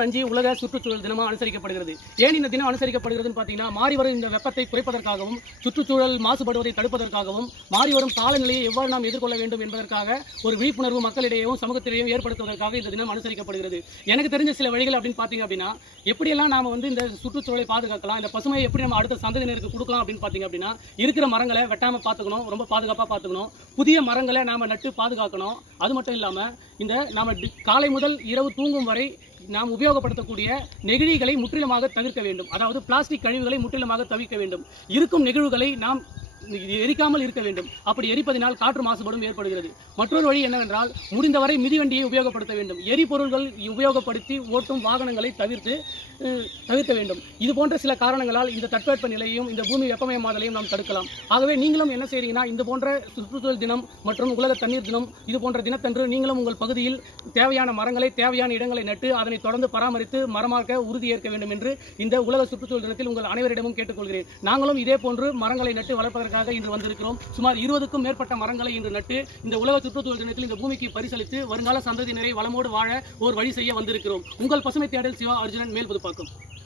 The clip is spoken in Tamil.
அஞ்சு உலக சுற்றுச்சூழல் தினமாக அனுசரிக்கப்படுகிறது. ஏன் இந்த தினம் அனுசரிக்கப்படுகிறதுன்னு பார்த்தீங்கன்னா மாறி வரும் இந்த வெப்பத்தை குறைப்பதற்காகவும் சுற்றுச்சூழல் மாசுபடுவதை தடுப்பதற்காகவும் மாறி வரும் காலநிலையை எவ்வாறு நாம் எதிர்கொள்ள வேண்டும் என்பதற்காக ஒரு விழிப்புணர்வு மக்களிடையேயும் சமூகத்திலேயும் ஏற்படுத்துவதற்காக இந்த தினம் அனுசரிக்கப்படுகிறது. எனக்கு தெரிஞ்ச சில வழிகள் அப்படின்னு பார்த்தீங்க அப்படின்னா எப்படியெல்லாம் நாம் வந்து இந்த சுற்றுச்சூழலை பாதுகாக்கலாம் இந்த பசுமையை எப்படி நம்ம அடுத்த சந்ததியினருக்கு கொடுக்கலாம் அப்படின்னு பார்த்தீங்க அப்படின்னா இருக்கிற மரங்களை வெட்டாமல் பார்த்துக்கணும் ரொம்ப பாதுகாப்பாக பார்த்துக்கணும். புதிய மரங்களை நாம் நட்டு பாதுகாக்கணும். அது மட்டும் இல்லாமல் இந்த நாம் டி- காலை முதல் இரவு தூங்கும் வரை நாம் உபயோகப்படுத்தக்கூடிய நெகிழிகளை முற்றிலுமாக தவிர்க்க வேண்டும். அதாவது பிளாஸ்டிக் கழிவுகளை முற்றிலுமாக தவிர்க்க வேண்டும். இருக்கும் நெகிழ்வுகளை நாம் எரிக்காமல் இருக்க வேண்டும். அப்படி எரிப்பதினால் காற்று மாசுபாடும் ஏற்படுகிறது. மற்றொரு வழி என்னவென்றால் முடிந்தவரை மிதிவண்டியை உபயோகப்படுத்த வேண்டும். எரிபொருள்கள் உபயோகப்படுத்தி ஓட்டும் வாகனங்களை தவிர்த்து தவிர்க்க வேண்டும். இது போன்ற சில காரணங்களால் இந்த தட்பவெப்ப நிலையையும் இந்த பூமி வெப்பமயமாதலையும் நாம் தடுக்கலாம். ஆகவே நீங்களும் என்ன செய்றீங்கன்னா இந்த போன்ற சுற்றுச்சூழல் தினம் மற்றும் உலக தண்ணீர் தினம் இது போன்ற தினத்தன்று நீங்களும் உங்கள் பகுதியில் தேவையான மரங்களை தேவையான இடங்களை நட்டு அதனை தொடர்ந்து பராமரித்து மரமாக்க உறுதியேற்க வேண்டும் என்று இந்த உலக சுற்றுச்சூழல் தினத்தில் உங்கள் அனைவரிடமும் கேட்டுக்கொள்கிறேன். நாங்களும் இதே போன்று மரங்களை நட்டு வளர்ப்பதற்காக இன்று வந்திருக்கிறோம். சுமார் இருபதுக்கும் மேற்பட்ட மரங்களை இன்று நட்டு இந்த உலக சுற்றுச்சூழல் தினத்தில் இந்த பூமிக்கு பரிசளித்து வருங்கால சந்ததியினரை வளமோடு வாழ ஒரு வழி செய்ய வந்திருக்கிறோம். உங்கள் பசுமை தேடல் சிவா அர்ஜுனன் மேல் welcome.